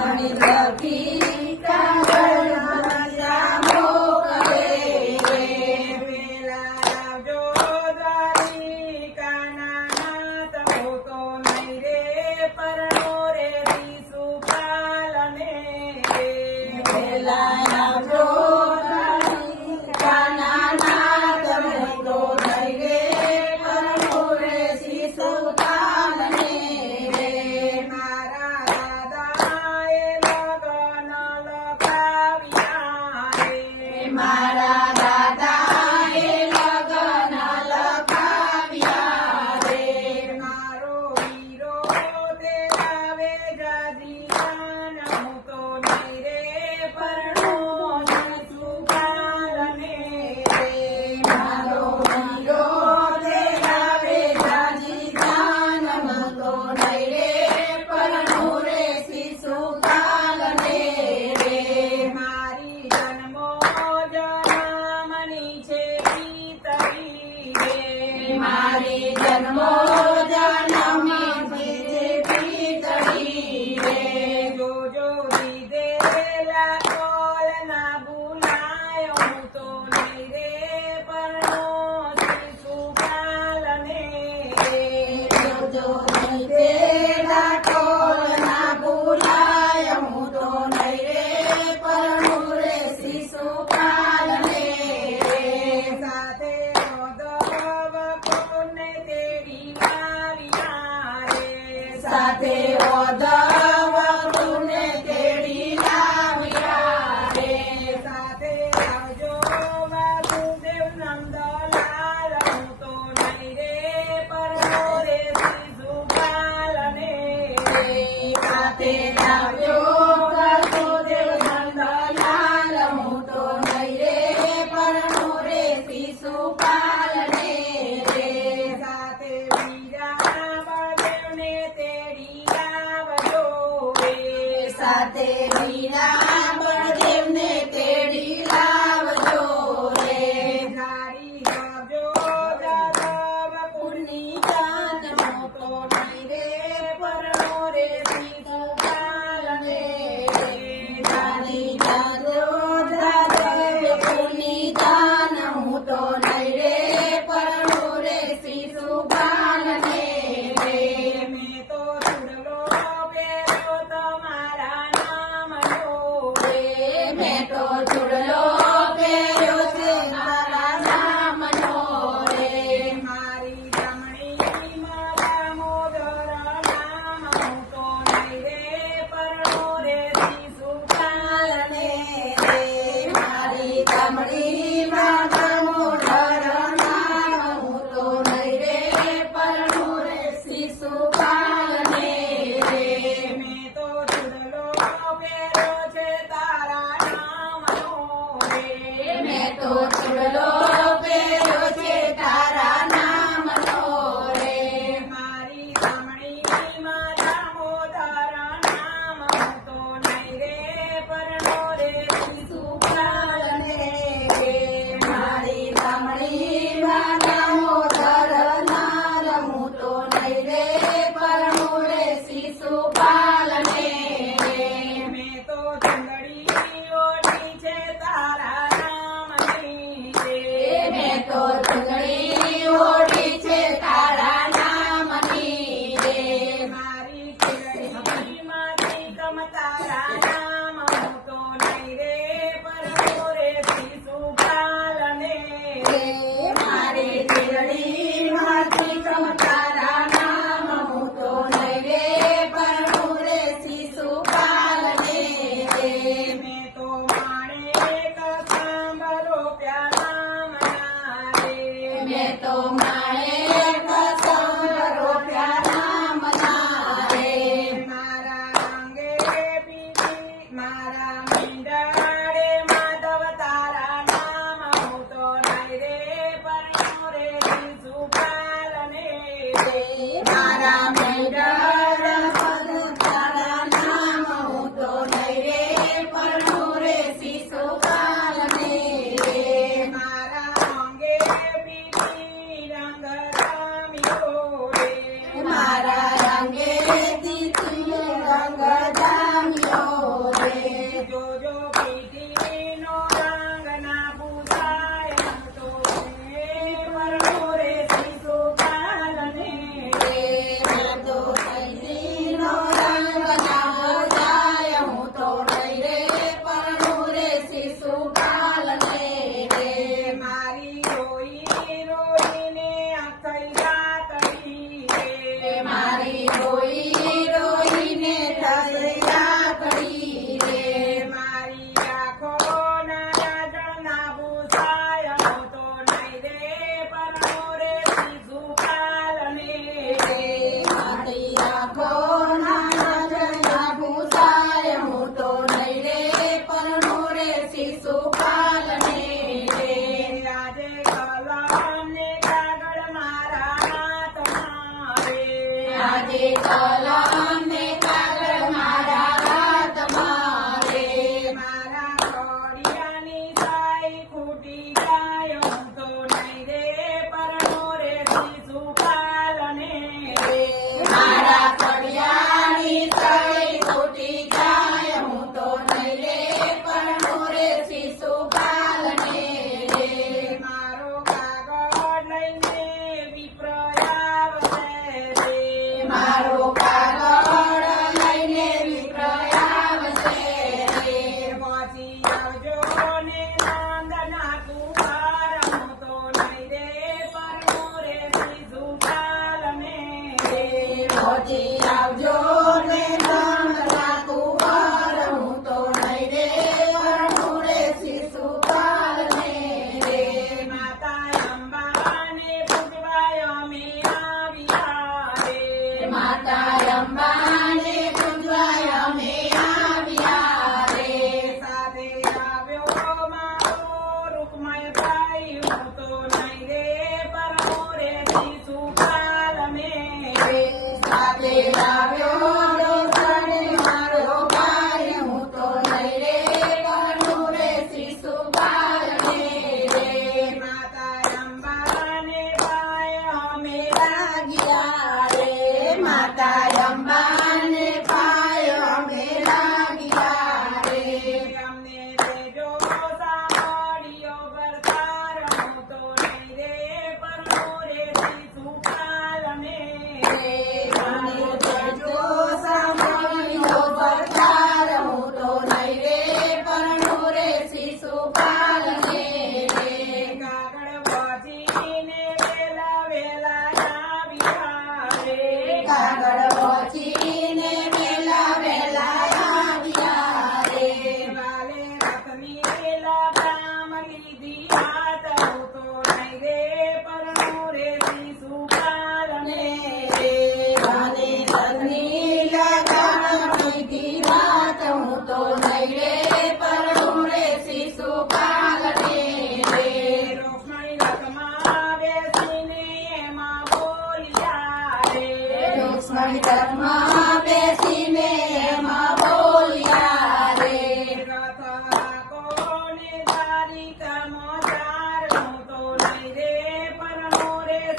મણિદ્રથી કાગળ રામો કરે રે. વેલા લાવજો દ્વારિકાના નાથ, હું તો નહીં રે પરણો રે શિશુપાલને રે. વેલા આવજો દ્વારિકાના નાથ, હું તો નહીં રે પરણો રે શિશુપાલને રે. મારા દાદાએ લગન લખાવ્યા રે. મારા દાદાએ લગન લખાવ્યા રે. મારો વીરો તે લાવે જાજીયાન, હું તો નહીં રે પરણો શિશુપાલને રે. મારો વીરો તે લાવે જાજી જાન, હું તો નહીં રે પરણો રે શિશુપાલને રે. મારી જન્મો જન્મની છે પિતરી રે. મારી જન્મો જન્મી છે પિતળી રે. જોજો દીધેલા કોલના ભૂલાય, હું તો નહીં રે પરણો શિશુપાલને રે. જોજો દીધેલા કોલના ભૂલાય, હું તો નહીં રે પરણું રે શિશુપાલને રે. સાથે ઓદવ કોને તેડી લાવ્યા રે. સાથે ઓદવ તુને તેડી લાવ્યા રે. સાથે આવજો વાસુદેવ નંદલાલ, હું તો નહીં રે પરણો રે શિશુપાલને રે. સાથે લાવજો વાસુદેવ નંદલાલ, હું તો નહીં રે પરણું રે શિશુપાલને રે. સાથે વીરા બળદેવને તેડી લાવજો રે. સાથે વીરા બળદેવને તેડી લાવજો રે. ધારી આવજો જાદવ પુની જાત, હું તો નહીં રે પરણો રે શિશુપાલને રે. જાની જાજો જાદવ પુની જાન, હું તો નહીં રે પરણો રે શિશુપાલને રે. મેં તો ચૂડલો પહેર્યો તમારા નામનો રે. મેં તો ચૂડલો પહેર્યો છે મારા નામનો રે. મારી જમણી મારા મોદર નામ, હું તો નહીં રે પરણો રે શિશુપાલને રે. મારી જમણી માતા મોઢર નામ, હું તો નહીં રે પરણું રે શિશુપાલને રે. મેં તો ચૂડલો પહેર્યો છે તારા નામનો રે. મેં તો ચૂડલો પહેર્યો છે તારા નામનો રે. મારી જમણી માતા મોદર નામ, હું તો નહીં રે પરણો રે શિશુપાલને રે. મારી જમણી માતા મોઢર નામ, હું તો નહીં રે પરણું રે શિશુપાલને રે. મેં તો ચુંદડી ઓઢી છે તારા નામની રે. મેં તો ચૂંદડી ઓઢી છે તારા નામની રે. મારી ચીરડીમાંથી ગમ તારા નામ, હું તો નહીં રે પરણો રે શિશુપાલને રે. મારી ચીરડીમાંથી કમ તારા નામ, હું તો નહીં રે પરણું રે શિશુપાલને રે. મેં તો માણેક સાંભળો પ્યા નામના રે. મેં તો માણેક સંવરો પ્યા નામના રે. મારા અંગે પીધી રૂક્ષ્મણી રથમાં બેસીને એમાં